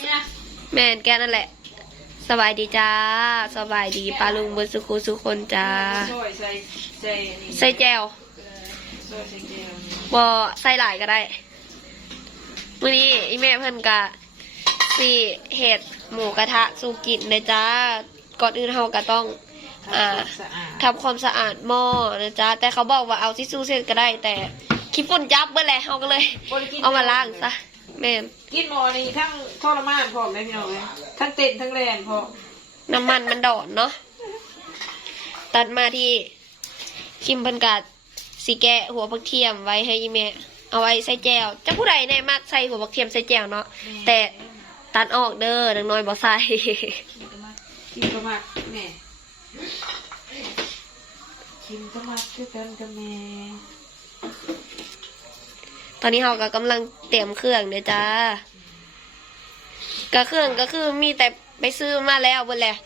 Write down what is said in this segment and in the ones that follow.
นี่นะแม่นแกนั่นแหละ สบายดีจ้า สบายดีปลาลุงเบนสุขุสุขคนจ้าซอยใส่ใส่นี่ใส่แจวซอยใส่แก้วนี่บอใส่หลายก็ได้มื้อนี้อีแม่เพิ่นกะสี่เห็ดหมูกระทะสูกินนะจ้า ก่อนอื่นเฮาก็ต้อง อ่าสะอาดทำความสะอาดหม้อนะจ๊ะ แต่เขาบอกว่าเอาทิชชู่เช็ดก็ได้ แต่ขี้ฝุ่นจับเมื่อแหละเขาก็เลยบ่ได้กินเอามาล้างซะ แม่นกินหมอนี่ทั้งทรมานพร้อมเลยพี่น้องเลยทั้งเต้นทั้งแลนพร้อมน้ำมันมันดอนเนาะตัดมาที่คิมเพันกัดสีแกะหัวผักเทียมไว้ให้อีแม่เอาไว้ใส่แจวจะผู้ใดแน่มากใส่หัวผักเทียมใส่แจวเนาะแต่ตัดออกเด้อดังน้อยบ่ใส่กินก็มากแม่กินก็มากคือกันกับแม่ ตอนนี้เราก็กำลังเตรียมเครื่องเด้อจ้าก็เครื่องก็คือมีแต่ไปซื้อมาแล้วเบนแหละ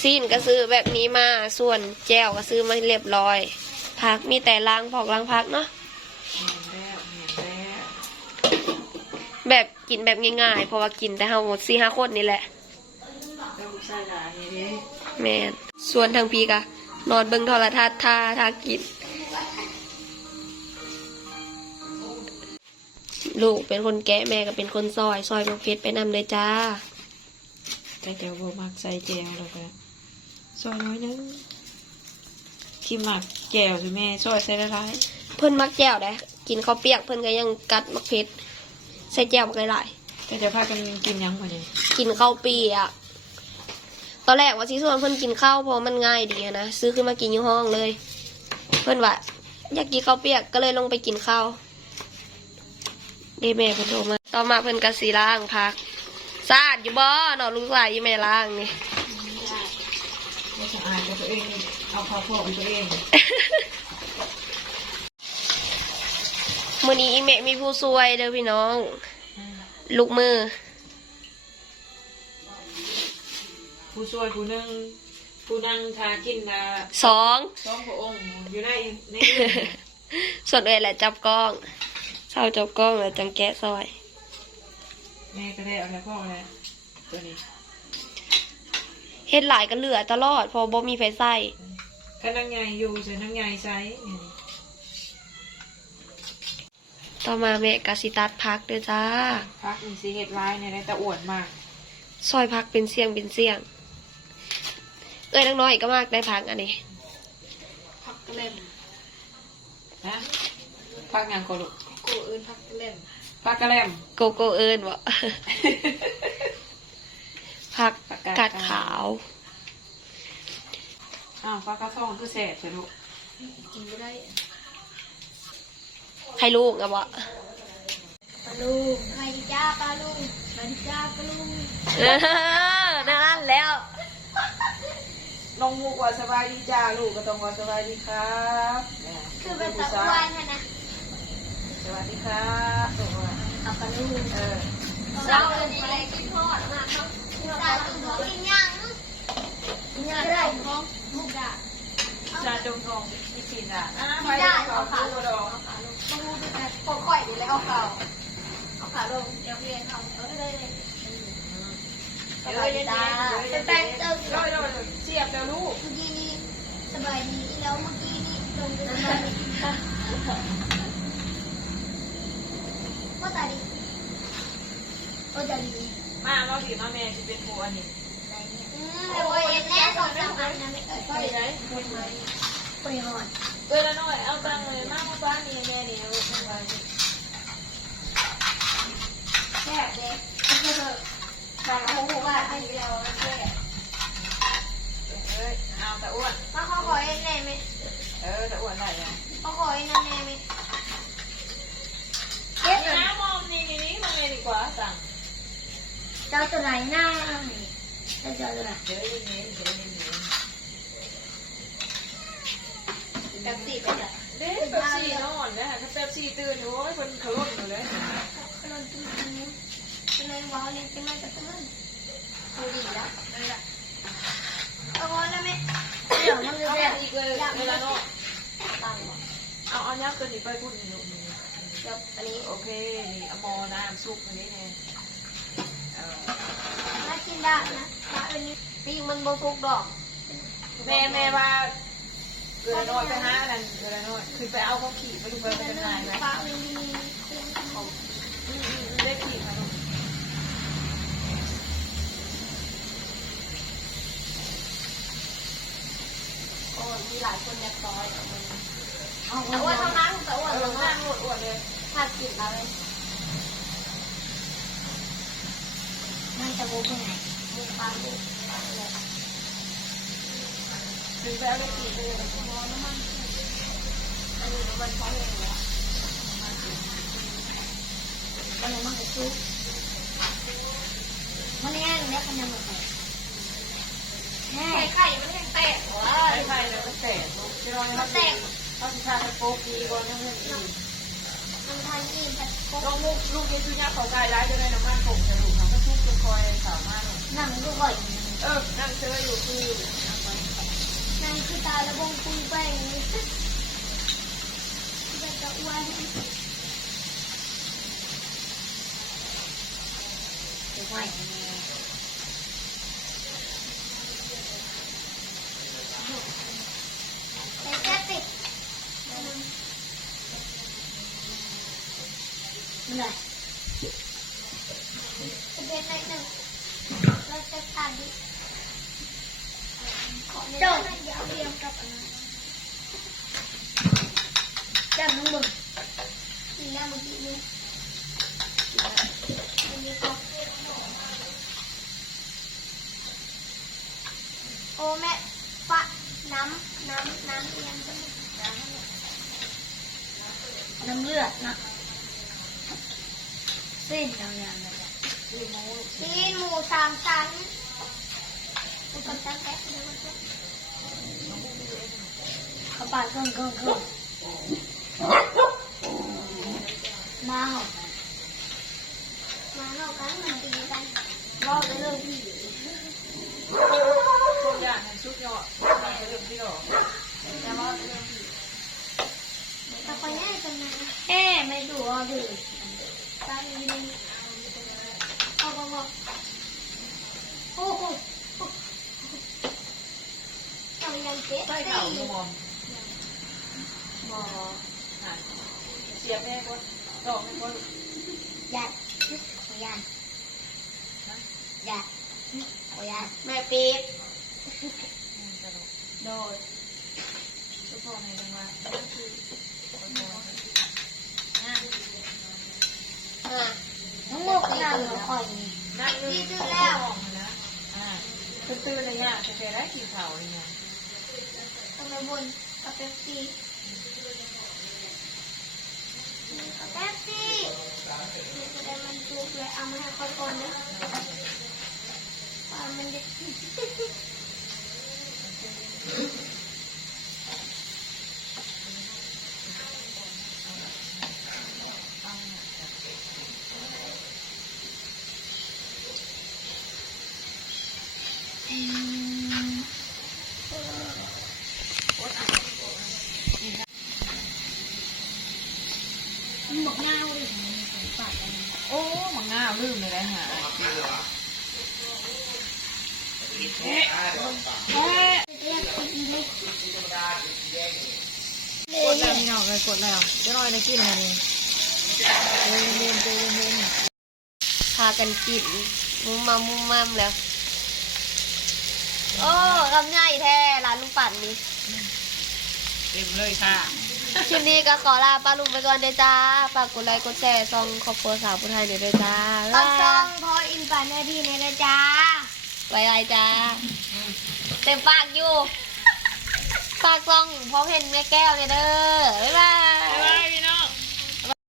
ซีนก็ซื้อแบบนี้มาส่วนแจวก็ซื้อมาเรียบร้อยพักมีแต่ล้างพอกล้างพักเนาะแม่นแล้วแม่นแบบกินแบบง่ายๆ เพราะว่ากินแต่เฮาหมดสี่ห้าคนนี่แหละแม่นส่วนทางพีกะนอนเบิ่งโทรทัศน์ท่าท่ากิน ลูกเป็นคนแกะแม่ก็เป็นคนซอย ซอยมะเพชรไปนำเลยจ้าแต่เดี๋ยวบ่มักใส่แจวแล้วก็ซอยน้อยนึงขี้หมักแก้วสิแม่ซอยใส่ละลายเพิ่นมักแจ่วได้กินข้าวเปียกเพิ่นก็ยังกัดมะเพชรใส่แจ่วไปหลายแต่จะพากันกินหยังบ่เนี่ยๆกินข้าวเปียกตอนแรกว่าสิส่วนเพิ่นกินข้าวเพราะมันง่ายดีอะนะซื้อขึ้นมากินอยู่ห้องเลย เพิ่นว่าอยากกินข้าวเปียกก็เลยลงไปกินข้าว เดแม่เพิ่นโทรมา ต่อมาเพิ่นก็สีล้างพักสะอาดอยู่บ่เนาะลุงสายอยู่แม่ล้างนี่บ่สะอาดกับตัวเอง เอาข้าวโพดของตัวเองมื้อนี้อีแม่มีผู้ช่วยเด้อพี่น้อง ลูกมือ ผู้ช่วยผู้หนึงผู้นั่งทากินนะสอง สองพระองค์อยู่ในใน ส่วนเอยแหละจับกล้อง เศร้าจับกล้องแล้วจังแกะซอย แม่ก็ได้เอาแล้วพ่อแล้วตัวนี้เฮ็ดหลายก็เหลือตลอดเพอบ่มีไฟใส่ก็นั่งใหญ่อยู่ใส่นั่งใหญ่ใส่เนี่ยต่อมาแม่กะสิตัดพักเด้อจ้า พักมีสีเห็ดลายเนี่ยได้แต่อ้วนมาก ซอยพักเป็นเสียงเป็นเสียง เอ้ยนักน้อยก็มากได้พักอันนี้ พักเล่มนะพักงานก็ลูกกู อื่นพักเล่มพักกระแลมโกโก้เอิญบ่พักกัดขาว อ้าวพักกระท่องคือแสบใช่ลูกกินไม่ได้ให้ลูกอะบ่ปลาลุงไข่จ้าปลาลุงไข่จ้าปลาลุงเออนั่นแล้ว น้องมุกว่าสบายดีจ้าลูกก็ต้องว่าสบายดีครับเนี่ยคือเป็นตะวันนะ สวัสดีครับลูกว่ากับปลาลุงเออเราเลยอะไรกินทอดมาเขาตาตุ่มกินยังยังได้ของมุกดาจาจงทองพี่ชินอะอ่ได้เอาขาลงเอาขาลงต้องรู้ด้วยกันพอค่อยดีแล้วเอาขาเอาขาลงเดี๋ยวเรียนทำเออเลยเลยสบายดีจ้าแป้งเติมร้อยร้อยเสียบแล้วลูกเมื่อกี้นี้สบายดีแล้วเมื่อกี้นี้ลงไปสบายดี ก็ตาดีโอ้ตาดีมาเราผีมาแม่จะเป็นผู้อันนี้อืมโอ้ยแน่สองสามอันนะไม่เอ่ยไปไหนไปหอนเออแล้วน้อยเอาตังค์เลยมาเมื่อวานนี้แม่นี่เอาเมื่อวานนี้แค่เด็กบางโอ้โหว่าให้เดียวแค่เอ้ยเอาแต่อ้วนมาขอขอเอ็นแน่ไหมเออแต่อ้วนได้ยังขอขอเอ็นแน่ไหมเจ็บ น้ำมอมนี่นี่นี่มาเลยดีกว่าสั่ง เจ้าตัวไหนหน้าเจ้าตัวไหนแป๊บสี่ไปจ้เด็กเป๊ปซี่นอนนะถ้าเป๊ปซี่ตื่นโอ้ยคนขาล้มอยู่เลยขนมตุ้มตุ้มเป็นไงว้าวเล่นเป็นไงกับมันดูดีแล้วนั่นแหละเอาแล้วไหมเดี๋ยวมันเอาแบบอีกเลยเวลานาะตั้งเอาเอายักษ์ตัวนี้ไปพูดหนุ่มเดี๋ยวอันนี้โอเคนี่อมอน้ำซุปอันนี้เนี่ยเออ ยานะมาเป็นนี้ปิ้งมันบ่สุกดอกแม่แม่ว่าเกลือน้อยไปหานั่นเกลือน้อยคือไปเอาเขาขี่ไปดูไปมันจะง่ายไหมปลาเป็นนี้เครื่องของอืมอืมได้ขี่ค่ะลูกโอ้มีหลายคนอยากซอยเอามันแต่ว่าเท่านั้นแต่ออเท่าหน้านั้นอวดอวดเลยถ้ากินอะไรมันจะบุกยังไง มุกลามุกปลาองไปเอาได้ขี่ไปเลยอันนี้มันใช้เองแล้วมันมันจะซุกมันง่ายเนี่ยคะแนนหมดเลยแน่ไข่ไข่มันแห้งแตกวะใช่ใช่แล้วมันแตกลูกที่เราเขาแตกเขาสิชาติโป๊กดีก่อนยังเงินอีกมันทานอิ่มแต่ลูกลูกลูกยี่สุญญาเขากายร้ายจะได้น้ำมันผงจะลูกเขาก็ทุกจะคอยสามารถ นั่งดูบ่อยเออ นั่งเชื่ออยู่คือนั่งคือตาแล้วบงคุยไปอย่างนี้จะอ้วนไม่แต่แค่ติดมันเลยจะเป็นอะไรหนึ่ง เราจะตัดดิจบเดี๋ยวเรียงกับ กินแล้วเมื่อกี้นี้อันนี้ก็โอ้แม่ปะน้ำน้ำน้ำเอียงจะน้ำเลือดนะเส้นยาวๆเลยซีนหมูสามชั้นหมูสามชั้นแป๊ะเดี๋ยวมันจะเขาปาดเครื่องเครื่องเครื่องมาเหรอมาเหรอกันมันตีกันรอไปเลยพี่พวกอย่างนั้นชุดยอดมาเรื่องที่หรอแต่ว่าเรื่องที่แต่คนนี้จะมาเอ๊ไม่ดูอะดูตามนี้เอาบอกบอก โอ้โหเรายังเจ๊ใส่ตีเข่าดูมองมอเสียบแม่คนดอกแม่คนยัดยันยัดยันแม่ปี๊ดโดยทุกคนในจังหวัดคืออ่า น้องโมกนั่งเหรอคอยนั่งนี่ตื้อแล้วอ่าคือตื้อเลยเนี่ยจะเคยได้กี่เผาเนี่ยทำไมบนกับเป๊ปซี่เป๊ปซี่จะได้มันจุกเลยเอามาให้คอยก่อนนะว่ามันจะ มันบอกเงาดิปากมัน โอ้มังง่าลืมเลยนะฮะ เอ๊ะเรียกคนดีเลย กดแล้วพี่น้องเลยกดแล้วจะน้อยนะกินอะไรนี่เย็นเย็นเย็นเย็นพากันกินมุมมามุมมามแล้ว โอ้ลำไยแท้ร้านลุงปั่นนี่เต็มเลยค่ะ คลิปนี้ก็ขอลาป้าลุงไปก่อนเด้อจ้าฝากกดไลค์กดแชร์ซองครอบครัวสาวผู้ไทยเด้อเด้อจ้าต้องช่องพออินปันนาทีในนะจ๊ะบายบายจ้า เต็มปากอยู่ ฝากล้องพ่อเห็นแม่แก้วเนี่ยเด้อบ๊ายบาย